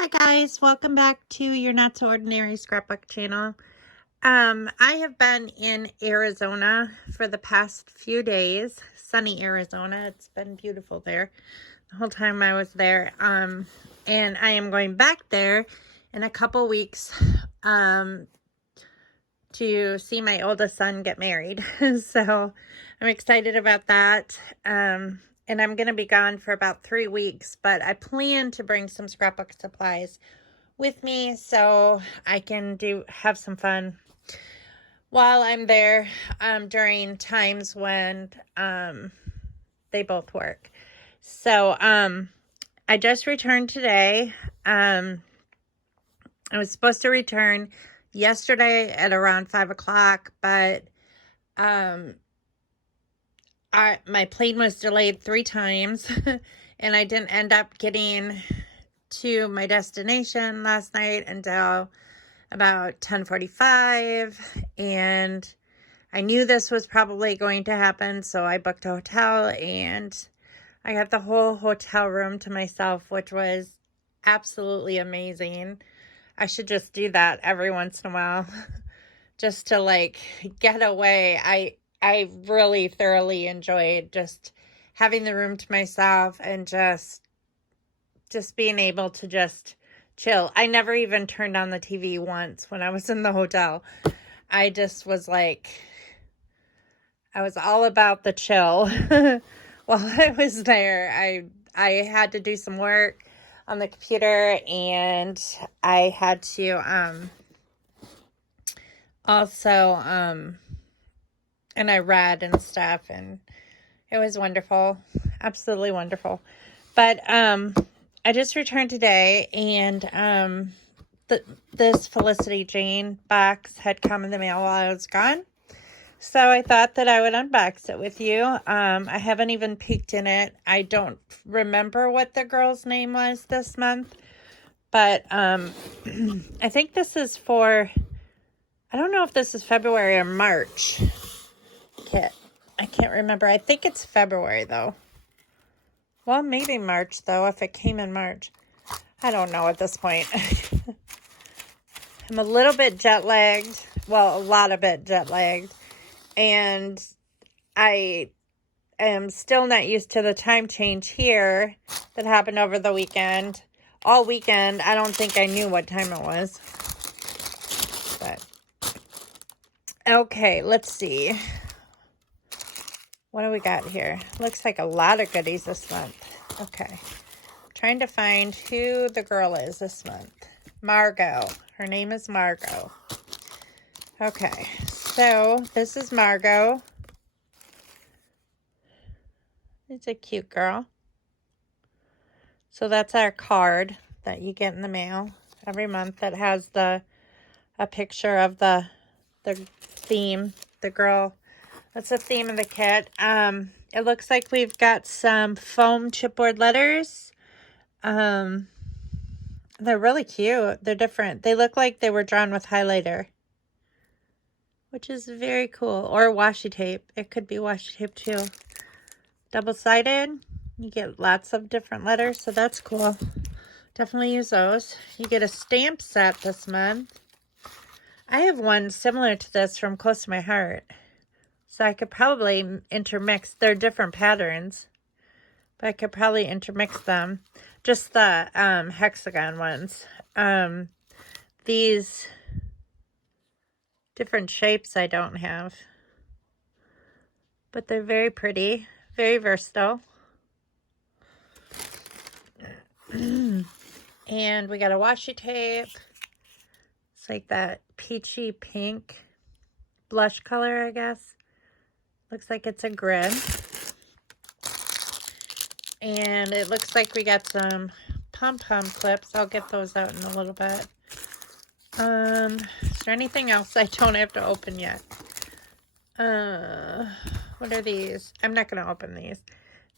Hi guys, welcome back to your Not So Ordinary Scrapbook channel. I have been in Arizona for the past few days, sunny Arizona. It's been beautiful there the whole time I was there. And I am going back there in a couple weeks to see my oldest son get married. So I'm excited about that. And I'm going to be gone for about 3 weeks, but I plan to bring some scrapbook supplies with me so I can have some fun while I'm there during times when they both work. So I just returned today. I was supposed to return yesterday at around 5 o'clock, but my plane was delayed 3 times and I didn't end up getting to my destination last night until about 10:45, and I knew this was probably going to happen, so I booked a hotel and I got the whole hotel room to myself, which was absolutely amazing. I should just do that every once in a while just to like get away. I really thoroughly enjoyed just having the room to myself and just being able to just chill. I never even turned on the TV once when I was in the hotel. I just was like, I was all about the chill. While I was there, I had to do some work on the computer, and I had to also and I read and stuff, and it was wonderful. Absolutely wonderful. But I just returned today, and this Felicity Jane box had come in the mail while I was gone. So I thought that I would unbox it with you. I haven't even peeked in it. I don't remember what the girl's name was this month, but I think this is for, I don't know if this is February or March kit. I can't remember. I think it's February though. Well, maybe March though, if it came in March. I don't know at this point. I'm a little bit jet lagged. Well, a lot of it jet lagged. And I am still not used to the time change here that happened over the weekend. All weekend, I don't think I knew what time it was. But okay, let's see. What do we got here? Looks like a lot of goodies this month. Okay. Trying to find who the girl is this month. Margot. Her name is Margot. Okay. So, this is Margot. It's a cute girl. So, that's our card that you get in the mail every month that has a picture of the theme, the girl. That's the theme of the kit. It looks like we've got some foam chipboard letters. They're really cute. They're different. They look like they were drawn with highlighter, which is very cool. Or washi tape. It could be washi tape too. Double-sided. You get lots of different letters, so that's cool. Definitely use those. You get a stamp set this month. I have one similar to this from Close to My Heart. So I could probably intermix. They're different patterns, but I could probably intermix them. Just the hexagon ones. These different shapes I don't have. But they're very pretty. Very versatile. And we got a washi tape. It's like that peachy pink blush color, I guess. Looks like it's a grid. And it looks like we got some pom-pom clips. I'll get those out in a little bit. Is there anything else I don't have to open yet? What are these? I'm not going to open these.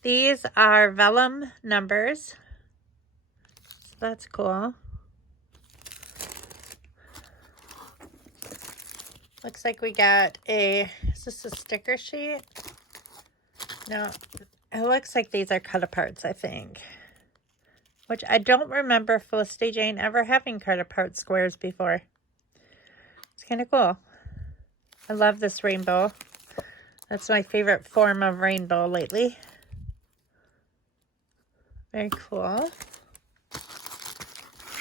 These are vellum numbers. So that's cool. Looks like we got is this a sticker sheet? No, it looks like these are cut aparts, I think. which I don't remember Felicity Jane ever having cut apart squares before. It's kind of cool. I love this rainbow. That's my favorite form of rainbow lately. Very cool.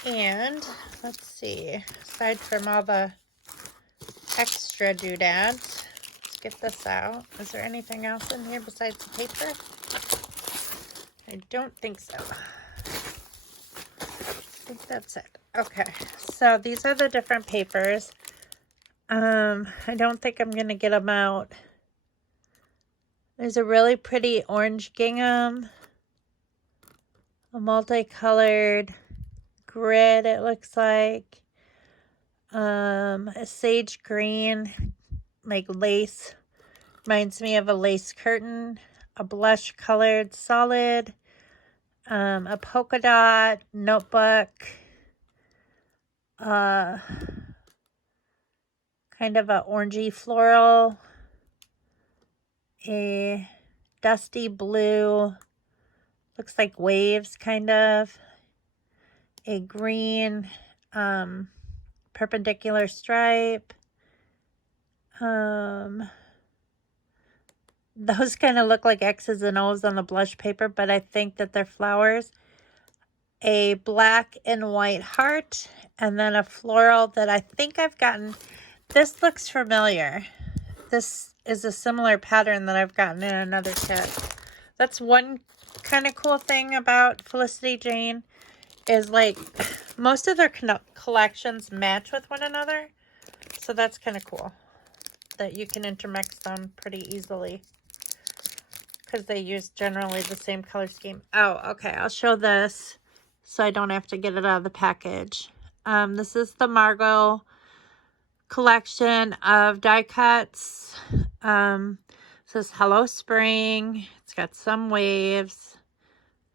And let's see, aside from all the extra doodads, let's get this out. Is there anything else in here besides the paper? I don't think so. I think that's it. Okay, so these are the different papers. I don't think I'm going to get them out. There's a really pretty orange gingham, a multicolored grid, it looks like, a sage green, like lace, reminds me of a lace curtain, a blush colored solid, a polka dot notebook, kind of a orangey floral, a dusty blue, looks like waves kind of, a green perpendicular stripe. Those kind of look like X's and O's on the blush paper, but I think that they're flowers. A black and white heart, and then a floral that I think I've gotten. This looks familiar. This is a similar pattern that I've gotten in another kit. That's one kind of cool thing about Felicity Jane, is like most of their collections match with one another. So that's kind of cool that you can intermix them pretty easily because they use generally the same color scheme. Oh, okay. I'll show this so I don't have to get it out of the package. This is the Margot collection of die cuts. It says Hello Spring. It's got some waves,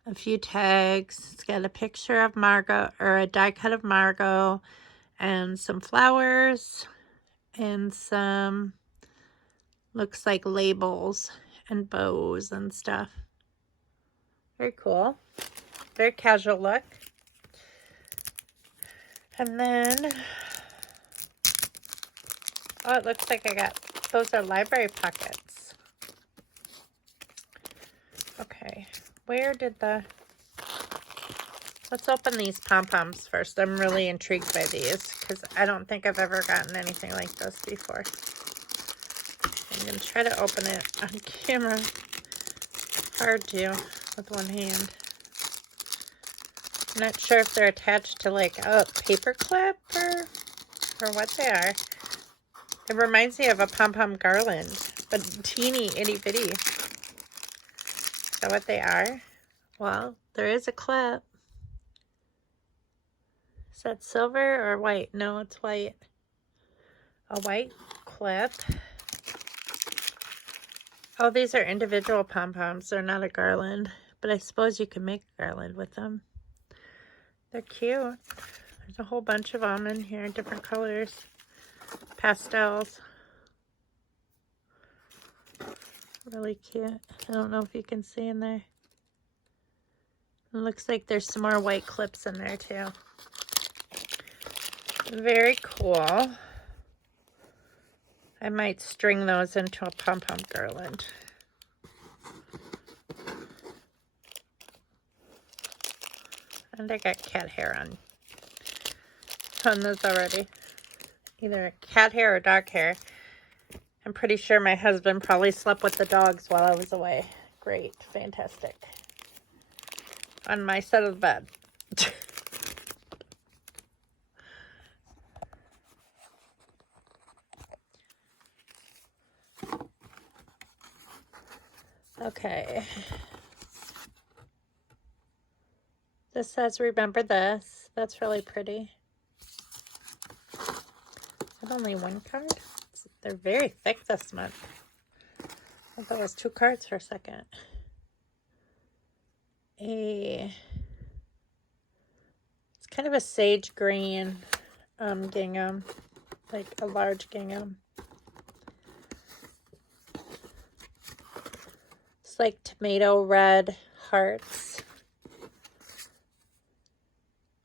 a few tags. It's got a picture of Margot, or a die cut of Margot, and some flowers, and some, looks like labels and bows and stuff. Very cool. Very casual look. And then, oh, it looks like I got, those are library pockets. Okay, where did the, let's open these pom-poms first. I'm really intrigued by these because I don't think I've ever gotten anything like this before. I'm going to try to open it on camera. Hard to with one hand. I'm not sure if they're attached to like a paper clip or what they are. It reminds me of a pom-pom garland, but teeny itty bitty. Is that what they are? Well, there is a clip. Is that silver or white? No, it's white. A white clip. Oh, these are individual pom-poms. They're not a garland, but I suppose you can make a garland with them. They're cute. There's a whole bunch of them in here, different colors, pastels. Really cute. I don't know if you can see in there. It looks like there's some more white clips in there too. Very cool. I might string those into a pom-pom garland. And I got cat hair on those already. Either cat hair or dog hair. I'm pretty sure my husband probably slept with the dogs while I was away. Great. Fantastic. On my side of the bed. Okay. This says, remember this. That's really pretty. Is that only one card? They're very thick this month. I thought it was 2 cards for a second. It's kind of a sage green gingham. Like a large gingham. It's like tomato red hearts.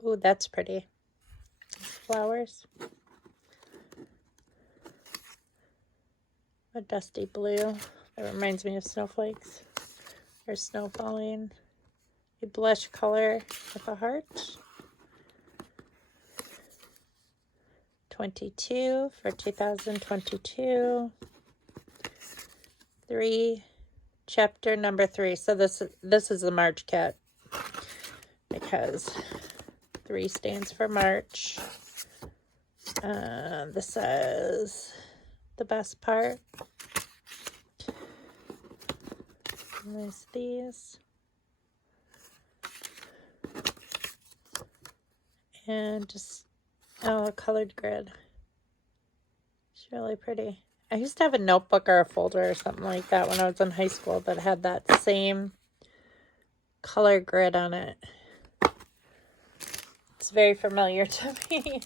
Ooh, that's pretty. Flowers. A dusty blue. That reminds me of snowflakes. Or snow falling. A blush color with a heart. 22 for 2022. 3. Chapter number 3. So this is the March kit. Because 3 stands for March. This is the best part. And there's these. And just, oh, a colored grid. It's really pretty. I used to have a notebook or a folder or something like that when I was in high school that had that same color grid on it. It's very familiar to me.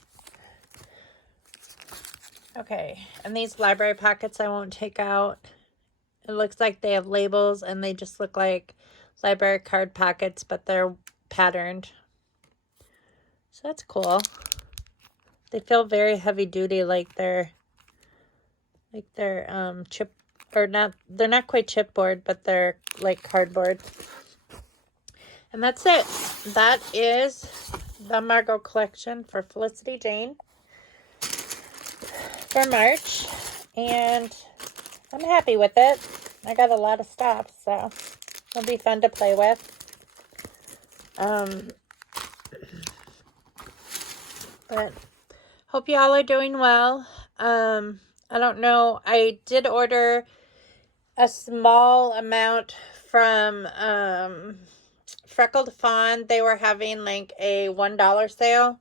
Okay, and these library pockets I won't take out. It looks like they have labels and they just look like library card pockets, but they're patterned. So that's cool. They feel very heavy duty, like they're chip, or not, they're not quite chipboard, but they're like cardboard. And that's it. That is the Margot collection for Felicity Jane for March. And I'm happy with it. I got a lot of stuff, so it'll be fun to play with. But hope y'all are doing well. I don't know. I did order a small amount from Freckled Fawn. They were having like a $1 sale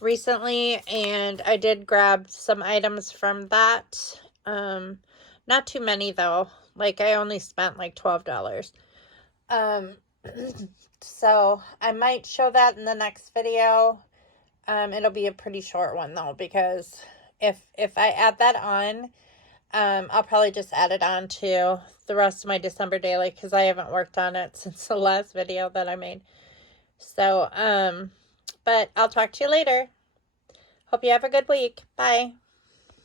recently, and I did grab some items from that. Not too many though. Like I only spent like $12. So I might show that in the next video. It'll be a pretty short one though, because if I add that on, I'll probably just add it on to the rest of my December daily, because I haven't worked on it since the last video that I made. So, but I'll talk to you later. Hope you have a good week. Bye.